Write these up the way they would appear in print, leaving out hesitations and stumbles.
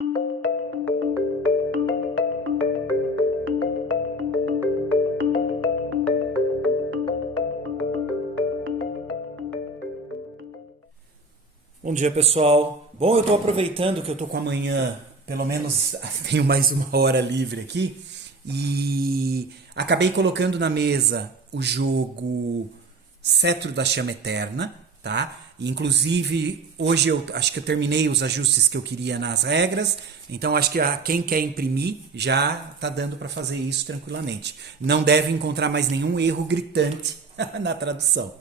Bom dia, pessoal. Bom, eu estou aproveitando que eu estou com amanhã, pelo menos tenho mais uma hora livre aqui, e acabei colocando na mesa o jogo Cetro da Chama Eterna, tá? Inclusive, hoje eu acho que eu terminei os ajustes que eu queria nas regras, então acho que quem quer imprimir já está dando para fazer isso tranquilamente. Não deve encontrar mais nenhum erro gritante na tradução.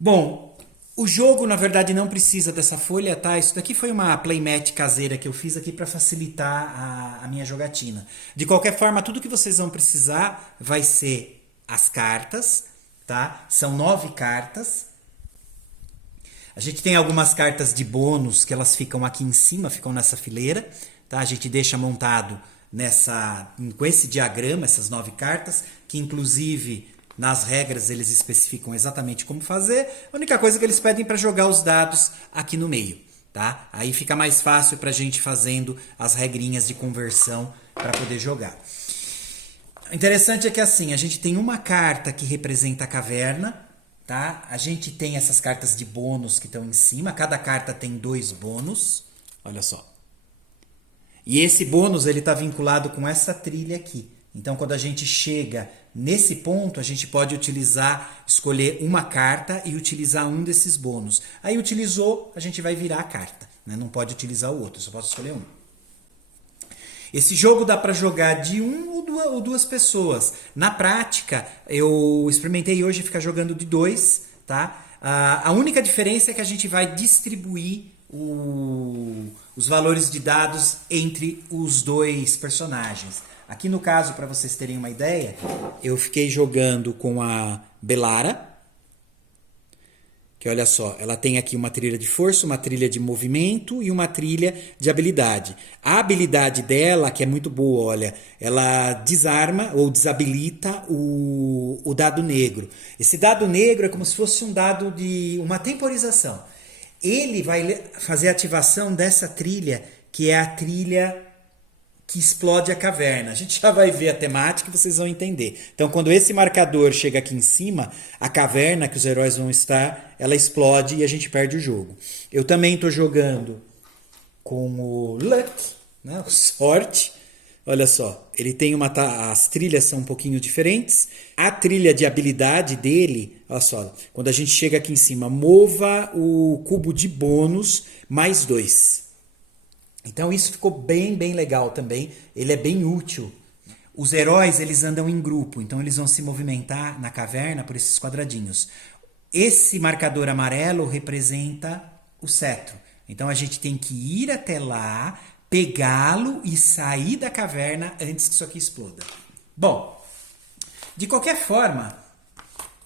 Bom, o jogo, na verdade, não precisa dessa folha, tá? Isso daqui foi uma playmat caseira que eu fiz aqui para facilitar a minha jogatina. De qualquer forma, tudo que vocês vão precisar vai ser as cartas, tá? São 9 cartas. A gente tem algumas cartas de bônus que elas ficam aqui em cima, ficam nessa fileira, tá? A gente deixa montado com esse diagrama, essas 9 cartas, que inclusive nas regras eles especificam exatamente como fazer. A única coisa que eles pedem para jogar os dados aqui no meio, tá? Aí fica mais fácil para a gente fazendo as regrinhas de conversão para poder jogar. O interessante é que assim, a gente tem uma carta que representa a caverna, tá? A gente tem essas cartas de bônus que estão em cima. Cada carta tem 2 bônus. Olha só. E esse bônus ele está vinculado com essa trilha aqui. Então, quando a gente chega nesse ponto, a gente pode escolher uma carta e utilizar um desses bônus. Aí utilizou, a gente vai virar a carta, né? Não pode utilizar o outro, só pode escolher um. Esse jogo dá para jogar de ou duas pessoas. Na prática, eu experimentei hoje ficar jogando de 2, tá? A única diferença é que a gente vai distribuir os valores de dados entre os 2 personagens. Aqui no caso, para vocês terem uma ideia, eu fiquei jogando com a Belara, que olha só, ela tem aqui uma trilha de força, uma trilha de movimento e uma trilha de habilidade. A habilidade dela, que é muito boa, olha, ela desarma ou desabilita o dado negro. Esse dado negro é como se fosse um dado de uma temporização. Ele vai fazer a ativação dessa trilha, que é a trilha que explode a caverna. A gente já vai ver a temática e vocês vão entender. Então, quando esse marcador chega aqui em cima, a caverna que os heróis vão estar, ela explode e a gente perde o jogo. Eu também estou jogando com o Luck, né? O Sorte. Olha só, ele tem as trilhas são um pouquinho diferentes. A trilha de habilidade dele, olha só, quando a gente chega aqui em cima, mova o cubo de bônus mais 2. Então isso ficou bem legal também. Ele é bem útil. Os heróis eles andam em grupo, então eles vão se movimentar na caverna por esses quadradinhos. Esse marcador amarelo representa o cetro. Então a gente tem que ir até lá, pegá-lo e sair da caverna antes que isso aqui exploda. Bom, de qualquer forma,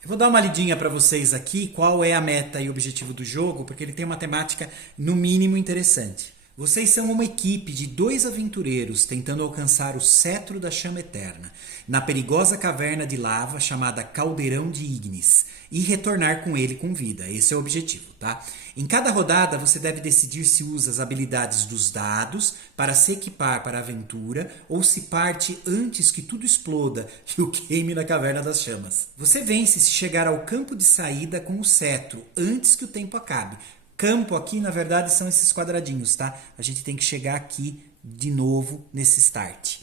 eu vou dar uma lidinha para vocês aqui qual é a meta e o objetivo do jogo, porque ele tem uma temática no mínimo interessante. Vocês são uma equipe de 2 aventureiros tentando alcançar o Cetro da Chama Eterna, na perigosa caverna de lava chamada Caldeirão de Ignis, e retornar com ele com vida. Esse é o objetivo, tá? Em cada rodada, você deve decidir se usa as habilidades dos dados para se equipar para a aventura ou se parte antes que tudo exploda e o queime na Caverna das Chamas. Você vence se chegar ao campo de saída com o cetro antes que o tempo acabe. Campo aqui, na verdade, são esses quadradinhos, tá? A gente tem que chegar aqui de novo nesse start.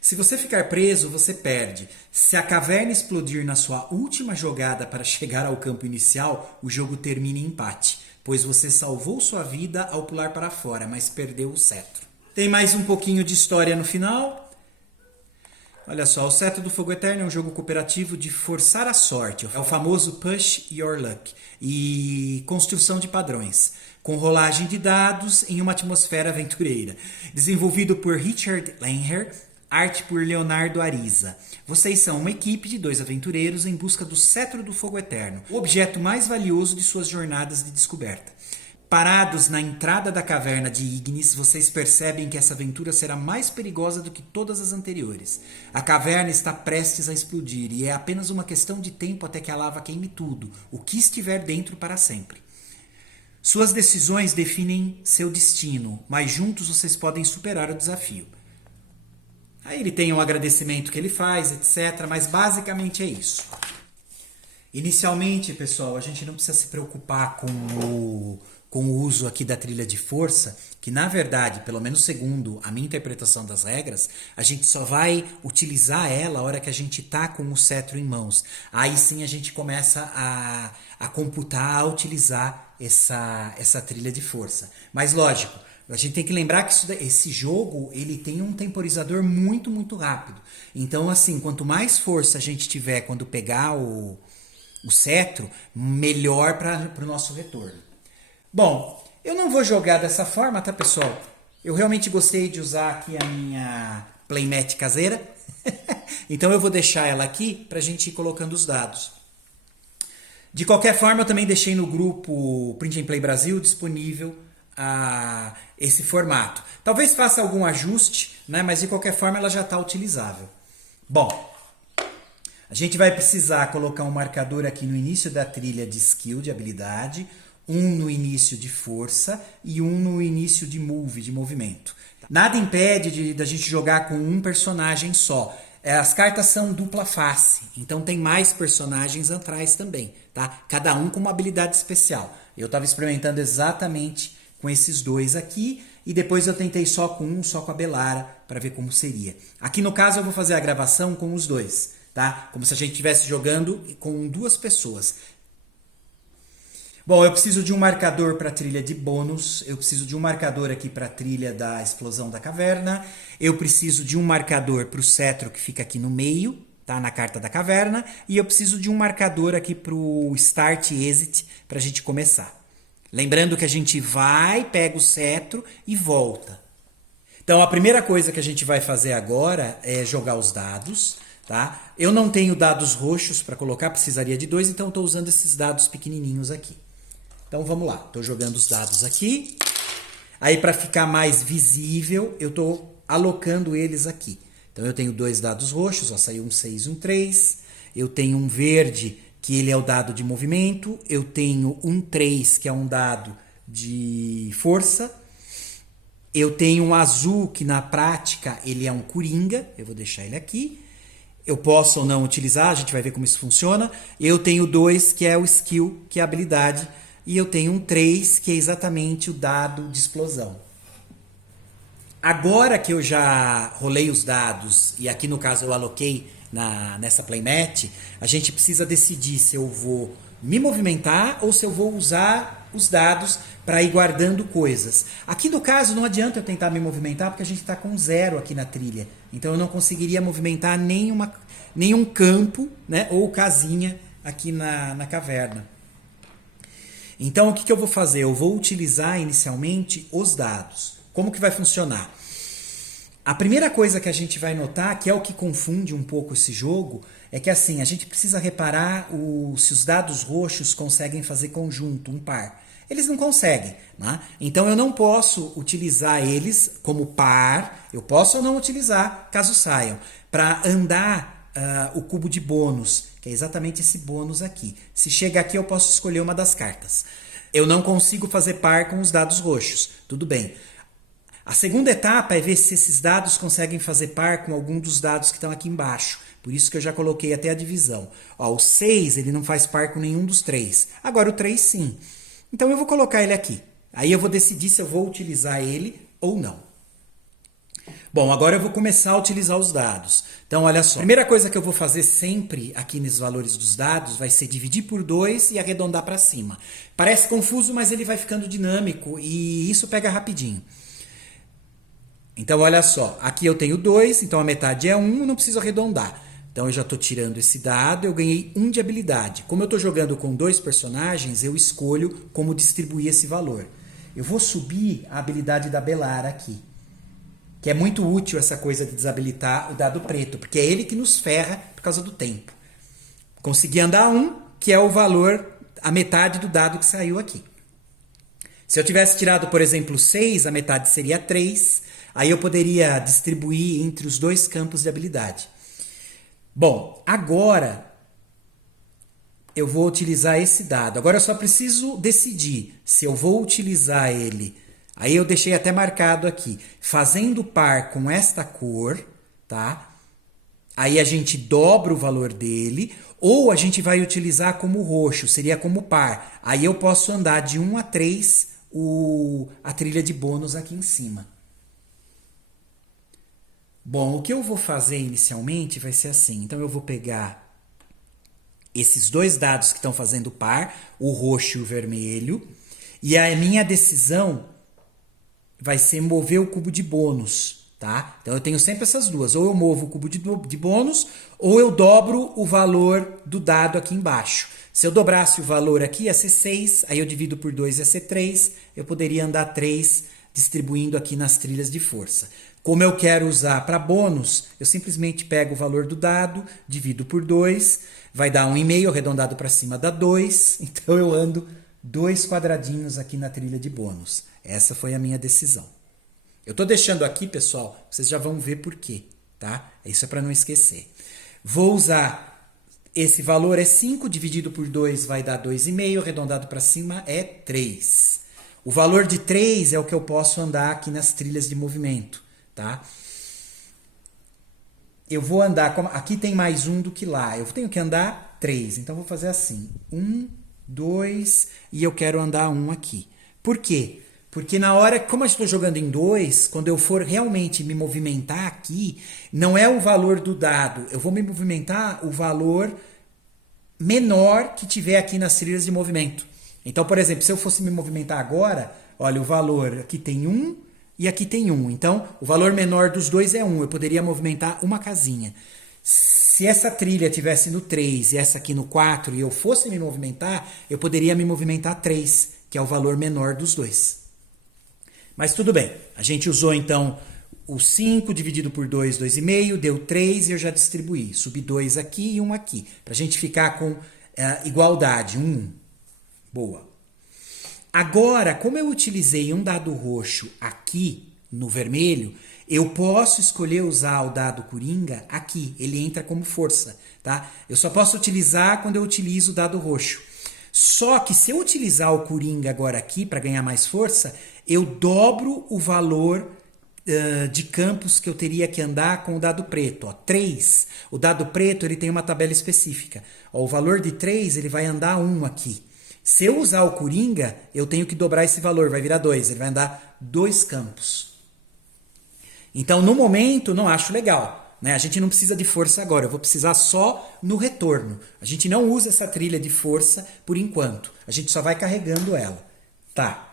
Se você ficar preso, você perde. Se a caverna explodir na sua última jogada para chegar ao campo inicial, o jogo termina em empate, pois você salvou sua vida ao pular para fora, mas perdeu o cetro. Tem mais um pouquinho de história no final. Olha só, o Cetro do Fogo Eterno é um jogo cooperativo de forçar a sorte. É o famoso Push Your Luck. E construção de padrões, com rolagem de dados em uma atmosfera aventureira. Desenvolvido por Richard Lanher, arte por Leonardo Ariza. Vocês são uma equipe de 2 aventureiros em busca do Cetro do Fogo Eterno, o objeto mais valioso de suas jornadas de descoberta. Parados na entrada da caverna de Ignis, vocês percebem que essa aventura será mais perigosa do que todas as anteriores. A caverna está prestes a explodir e é apenas uma questão de tempo até que a lava queime tudo, o que estiver dentro para sempre. Suas decisões definem seu destino, mas juntos vocês podem superar o desafio. Aí ele tem um agradecimento que ele faz, etc. Mas basicamente é isso. Inicialmente, pessoal, a gente não precisa se preocupar com o uso aqui da trilha de força, que na verdade, pelo menos segundo a minha interpretação das regras, a gente só vai utilizar ela a hora que a gente tá com o cetro em mãos. Aí sim a gente começa a computar, a utilizar essa trilha de força. Mas lógico, a gente tem que lembrar que esse jogo ele tem um temporizador muito, muito rápido. Então, assim, quanto mais força a gente tiver quando pegar o cetro, melhor para o nosso retorno. Bom, eu não vou jogar dessa forma, tá, pessoal? Eu realmente gostei de usar aqui a minha playmat caseira. Então eu vou deixar ela aqui para a gente ir colocando os dados. De qualquer forma, eu também deixei no grupo Print and Play Brasil disponível esse formato. Talvez faça algum ajuste, né? Mas de qualquer forma ela já está utilizável. Bom, a gente vai precisar colocar um marcador aqui no início da trilha de skill, de habilidade, um no início de força e um no início de move, de movimento. Nada impede da gente jogar com um personagem só. As cartas são dupla face, então tem mais personagens atrás também, tá? Cada um com uma habilidade especial. Eu estava experimentando exatamente com esses dois aqui e depois eu tentei só com um, só com a Belara, para ver como seria. Aqui no caso eu vou fazer a gravação com os dois, tá? Como se a gente estivesse jogando com duas pessoas. Bom, eu preciso de um marcador para a trilha de bônus, eu preciso de um marcador aqui para a trilha da explosão da caverna, eu preciso de um marcador para o cetro que fica aqui no meio, tá, na carta da caverna, e eu preciso de um marcador aqui para o start e exit para a gente começar. Lembrando que a gente vai, pega o cetro e volta. Então a primeira coisa que a gente vai fazer agora é jogar os dados. Tá? Eu não tenho dados roxos para colocar, precisaria de 2, então estou usando esses dados pequenininhos aqui. Então vamos lá, estou jogando os dados aqui. Aí para ficar mais visível, eu estou alocando eles aqui. Então eu tenho 2 dados roxos, ó, saiu um 6 e um 3. Eu tenho um verde, que ele é o dado de movimento. Eu tenho um 3, que é um dado de força. Eu tenho um azul, que na prática ele é um coringa. Eu vou deixar ele aqui. Eu posso ou não utilizar, a gente vai ver como isso funciona. Eu tenho 2, que é o skill, que é a habilidade. E eu tenho um 3, que é exatamente o dado de explosão. Agora que eu já rolei os dados, e aqui no caso eu aloquei nessa playmat, a gente precisa decidir se eu vou me movimentar ou se eu vou usar os dados para ir guardando coisas. Aqui no caso não adianta eu tentar me movimentar porque a gente está com 0 aqui na trilha. Então eu não conseguiria movimentar nenhum campo, né, ou casinha aqui na caverna. Então o que eu vou fazer? Eu vou utilizar inicialmente os dados. Como que vai funcionar? A primeira coisa que a gente vai notar, que é o que confunde um pouco esse jogo, é que assim, a gente precisa reparar se os dados roxos conseguem fazer conjunto, um par. Eles não conseguem, né? Então eu não posso utilizar eles como par, eu posso ou não utilizar, caso saiam, para andar o cubo de bônus, que é exatamente esse bônus aqui. Se chega aqui eu posso escolher uma das cartas. Eu não consigo fazer par com os dados roxos, tudo bem. A segunda etapa é ver se esses dados conseguem fazer par com algum dos dados que estão aqui embaixo. Por isso que eu já coloquei até a divisão. Ó, o 6 ele não faz par com nenhum dos 3. Agora o 3 sim. Então eu vou colocar ele aqui. Aí eu vou decidir se eu vou utilizar ele ou não. Bom, agora eu vou começar a utilizar os dados. Então olha só. A primeira coisa que eu vou fazer sempre aqui nos valores dos dados vai ser dividir por 2 e arredondar para cima. Parece confuso, mas ele vai ficando dinâmico e isso pega rapidinho. Então, olha só, aqui eu tenho 2, então a metade é 1, não preciso arredondar. Então, eu já estou tirando esse dado, eu ganhei 1 de habilidade. Como eu estou jogando com 2 personagens, eu escolho como distribuir esse valor. Eu vou subir a habilidade da Belara aqui, que é muito útil essa coisa de desabilitar o dado preto, porque é ele que nos ferra por causa do tempo. Consegui andar 1, que é o valor, a metade do dado que saiu aqui. Se eu tivesse tirado, por exemplo, 6, a metade seria 3. Aí eu poderia distribuir entre os 2 campos de habilidade. Bom, agora, eu vou utilizar esse dado. Agora eu só preciso decidir se eu vou utilizar ele. Aí eu deixei até marcado aqui, fazendo par com esta cor, tá? Aí a gente dobra o valor dele, ou a gente vai utilizar como roxo, seria como par. Aí eu posso andar de 1 a 3 a trilha de bônus aqui em cima. Bom, o que eu vou fazer inicialmente vai ser assim. Então eu vou pegar esses dois dados que estão fazendo par, o roxo e o vermelho, e a minha decisão vai ser mover o cubo de bônus, tá? Então eu tenho sempre essas duas, ou eu movo o cubo de bônus, ou eu dobro o valor do dado aqui embaixo. Se eu dobrasse o valor aqui, ia ser 6, aí eu divido por 2, ia ser 3, eu poderia andar 3 distribuindo aqui nas trilhas de força. Como eu quero usar para bônus, eu simplesmente pego o valor do dado, divido por 2, vai dar 1,5, arredondado para cima dá 2, então eu ando 2 quadradinhos aqui na trilha de bônus. Essa foi a minha decisão. Eu estou deixando aqui, pessoal, vocês já vão ver por quê, tá? Isso é para não esquecer. Vou usar esse valor, é 5, dividido por 2 vai dar 2,5, arredondado para cima é 3. O valor de 3 é o que eu posso andar aqui nas trilhas de movimento, tá? Eu vou andar, aqui tem mais um do que lá, eu tenho que andar 3, então vou fazer assim, 1, 2, e eu quero andar 1 aqui. Por quê? Porque na hora, como eu estou jogando em 2, quando eu for realmente me movimentar aqui, não é o valor do dado, eu vou me movimentar o valor menor que tiver aqui nas trilhas de movimento. Então, por exemplo, se eu fosse me movimentar agora, olha, o valor aqui tem 1 e aqui tem 1. Então, o valor menor dos dois é 1. Eu poderia movimentar uma casinha. Se essa trilha tivesse no 3 e essa aqui no 4 e eu fosse me movimentar, eu poderia me movimentar 3, que é o valor menor dos dois. Mas tudo bem, a gente usou então o 5 dividido por 2, 2,5, deu 3 e eu já distribuí. Subi 2 aqui e 1 aqui, para a gente ficar com igualdade, 1. Boa. Agora, como eu utilizei um dado roxo aqui no vermelho, eu posso escolher usar o dado coringa aqui, ele entra como força, tá? Eu só posso utilizar quando eu utilizo o dado roxo. Só que se eu utilizar o coringa agora aqui para ganhar mais força, eu dobro o valor de campos que eu teria que andar com o dado preto. Ó, 3. O dado preto ele tem uma tabela específica. Ó, o valor de 3 ele vai andar 1 aqui. Se eu usar o coringa, eu tenho que dobrar esse valor, vai virar 2. Ele vai andar 2 campos. Então, no momento, não acho legal. Né? A gente não precisa de força agora, eu vou precisar só no retorno. A gente não usa essa trilha de força por enquanto. A gente só vai carregando ela. Tá.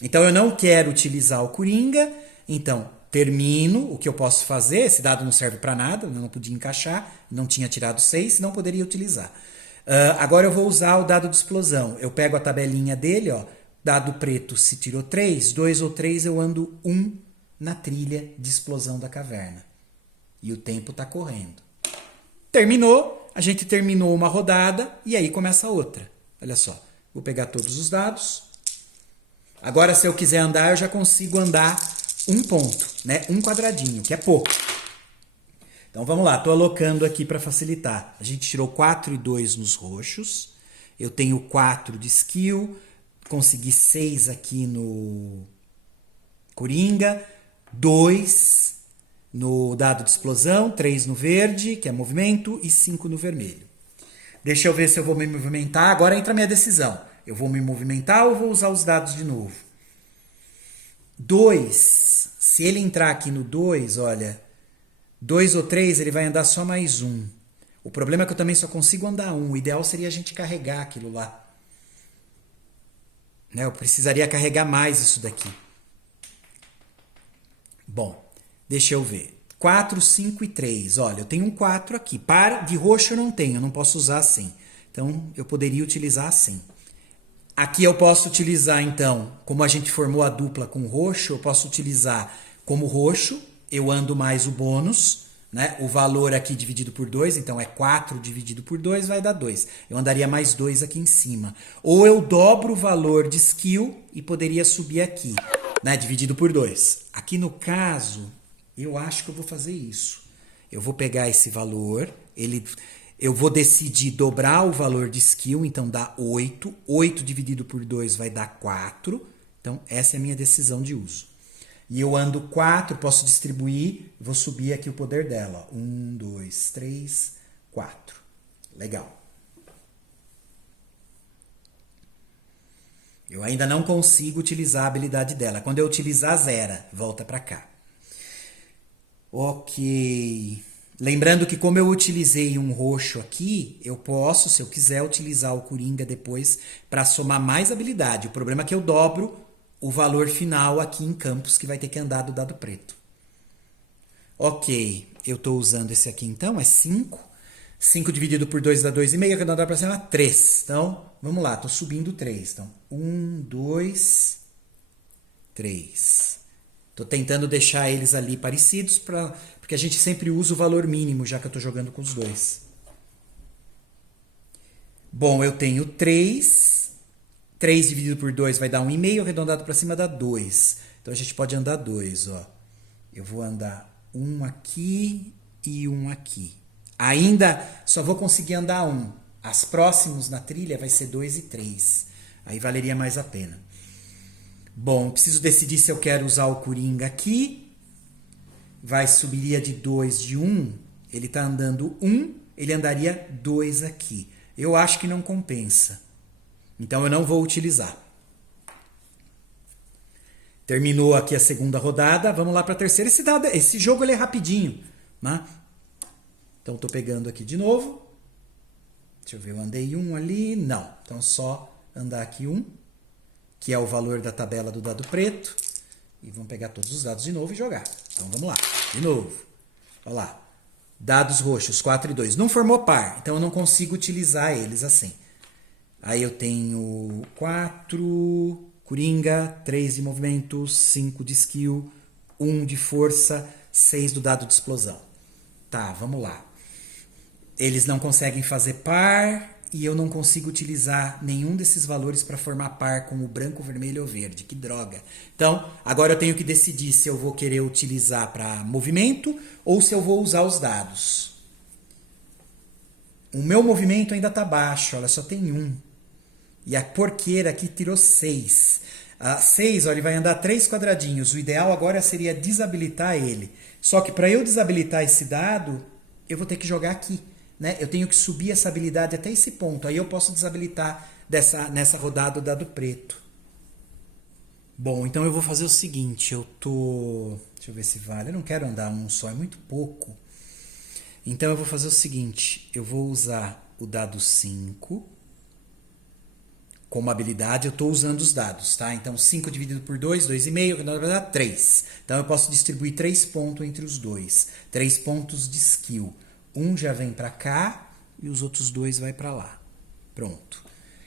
Então, eu não quero utilizar o coringa. Então, termino o que eu posso fazer. Esse dado não serve para nada, eu não podia encaixar. Não tinha tirado 6, não poderia utilizar. Agora eu vou usar o dado de explosão. Eu pego a tabelinha dele, ó. Dado preto se tirou 3, 2 ou 3, eu ando 1 na trilha de explosão da caverna. E o tempo está correndo. Terminou, a gente terminou uma rodada e aí começa outra. Olha só, vou pegar todos os dados. Agora, se eu quiser andar, eu já consigo andar um ponto, né? Um quadradinho, que é pouco. Então vamos lá, estou alocando aqui para facilitar. A gente tirou 4 e 2 nos roxos. Eu tenho 4 de skill, consegui 6 aqui no coringa, 2 no dado de explosão, 3 no verde, que é movimento, e 5 no vermelho. Deixa eu ver se eu vou me movimentar. Agora entra a minha decisão. Eu vou me movimentar ou vou usar os dados de novo? 2. Se ele entrar aqui no 2, olha, 2 ou 3, ele vai andar só mais 1. O problema é que eu também só consigo andar 1. O ideal seria a gente carregar aquilo lá. Né? Eu precisaria carregar mais isso daqui. Bom, deixa eu ver. 4, 5 e 3. Olha, eu tenho um 4 aqui. De roxo eu não tenho, eu não posso usar assim. Então, eu poderia utilizar assim. Aqui eu posso utilizar, então, como a gente formou a dupla com roxo, eu posso utilizar como roxo, eu ando mais o bônus, né? O valor aqui dividido por 2, então é 4 dividido por 2 vai dar 2. Eu andaria mais 2 aqui em cima. Ou eu dobro o valor de skill e poderia subir aqui, né? Dividido por 2. Aqui no caso, eu acho que eu vou fazer isso. Eu vou pegar esse valor, Eu vou decidir dobrar o valor de skill, então dá 8. 8 dividido por 2 vai dar 4. Então, essa é a minha decisão de uso. E eu ando 4, posso distribuir, vou subir aqui o poder dela. 1, 2, 3, 4. Legal. Eu ainda não consigo utilizar a habilidade dela. Quando eu utilizar, zera. Volta para cá. Ok. Lembrando que como eu utilizei um roxo aqui, eu posso, se eu quiser, utilizar o Coringa depois para somar mais habilidade. O problema é que eu dobro o valor final aqui em campos, que vai ter que andar do dado preto. Ok, eu estou usando esse aqui então, é 5. 5 dividido por 2 dá 2,5, que dá para cima 3. Então, vamos lá, estou subindo 3. Então, 1, 2, 3. Estou tentando deixar eles ali parecidos, porque a gente sempre usa o valor mínimo, já que eu estou jogando com os dois. Bom, eu tenho 3. 3 dividido por 2 vai dar 1,5, arredondado para cima dá 2. Então a gente pode andar 2, ó. Eu vou andar um aqui e um aqui. Ainda só vou conseguir andar 1. As próximos na trilha vai ser 2 e 3. Aí valeria mais a pena. Bom, preciso decidir se eu quero usar o Coringa aqui. Subiria de 2 de 1. Ele está andando 1, ele andaria 2 aqui. Eu acho que não compensa. Então eu não vou utilizar. Terminou aqui a segunda rodada. Vamos lá para a terceira. Esse jogo ele é rapidinho, né? Então estou pegando aqui de novo. Deixa eu ver, eu andei 1 ali. Não. Então só andar aqui 1, que é o valor da tabela do dado preto. E vamos pegar todos os dados de novo e jogar. Então vamos lá. De novo. Olha lá. Dados roxos, 4 e 2. Não formou par, então eu não consigo utilizar eles assim. Aí eu tenho 4, Coringa, 3 de movimento, 5 de skill, 1 de força, 6 do dado de explosão. Tá, vamos lá. Eles não conseguem fazer par e eu não consigo utilizar nenhum desses valores para formar par com o branco, vermelho ou verde. Que droga. Então, agora eu tenho que decidir se eu vou querer utilizar para movimento ou se eu vou usar os dados. O meu movimento ainda está baixo, olha, só tem 1. E a porqueira aqui tirou 6. 6, olha, ele vai andar 3 quadradinhos. O ideal agora seria desabilitar ele. Só que para eu desabilitar esse dado, eu vou ter que jogar aqui. Né? Eu tenho que subir essa habilidade até esse ponto. Aí eu posso desabilitar nessa rodada o dado preto. Bom, então eu vou fazer o seguinte. Deixa eu ver se vale. Eu não quero andar um só, é muito pouco. Então eu vou fazer o seguinte. Eu vou usar o dado 5. Como habilidade, eu estou usando os dados, tá? Então, 5 dividido por 2, 2,5, vai dar 3. Então, eu posso distribuir 3 pontos entre os dois. 3 pontos de skill. Um já vem para cá e os outros 2 vai para lá. Pronto.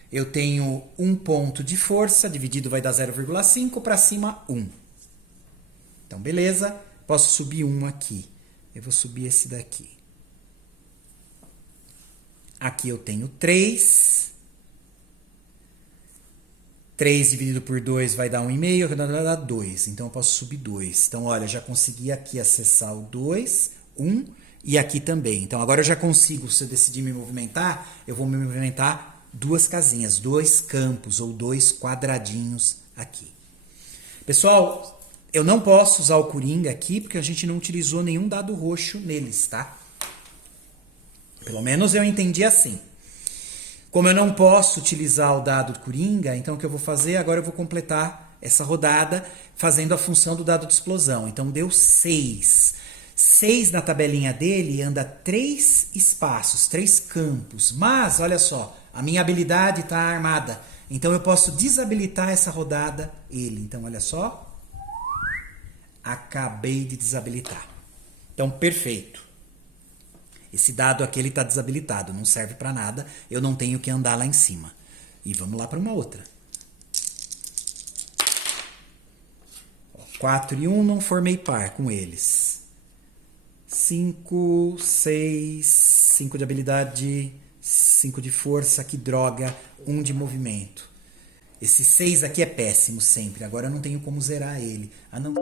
Eu tenho 1 ponto de força, dividido vai dar 0,5, para cima 1. Então, beleza. Posso subir 1 aqui. Eu vou subir esse daqui. Aqui eu tenho 3. 3 dividido por 2 vai dar 1,5, vai dar 2. Então eu posso subir 2. Então, olha, já consegui aqui acessar o 2, 1 e aqui também. Então agora eu já consigo, se eu decidir me movimentar, eu vou me movimentar 2 casinhas, 2 campos ou 2 quadradinhos aqui. Pessoal, eu não posso usar o Coringa aqui porque a gente não utilizou nenhum dado roxo neles, tá? Pelo menos eu entendi assim. Como eu não posso utilizar o dado do Coringa, então o que eu vou fazer? Agora eu vou completar essa rodada fazendo a função do dado de explosão. Então deu 6. 6 na tabelinha dele anda 3 espaços, 3 campos. Mas, olha só, a minha habilidade está armada. Então eu posso desabilitar essa rodada ele. Então, olha só. Acabei de desabilitar. Então, perfeito. Esse dado aqui está desabilitado, não serve para nada, eu não tenho que andar lá em cima. E vamos lá para uma outra. 4 e 1, não formei par com eles. 5, 6, 5 de habilidade, 5 de força, que droga, 1 de movimento. Esse 6 aqui é péssimo sempre, agora eu não tenho como zerar ele. Ah, não...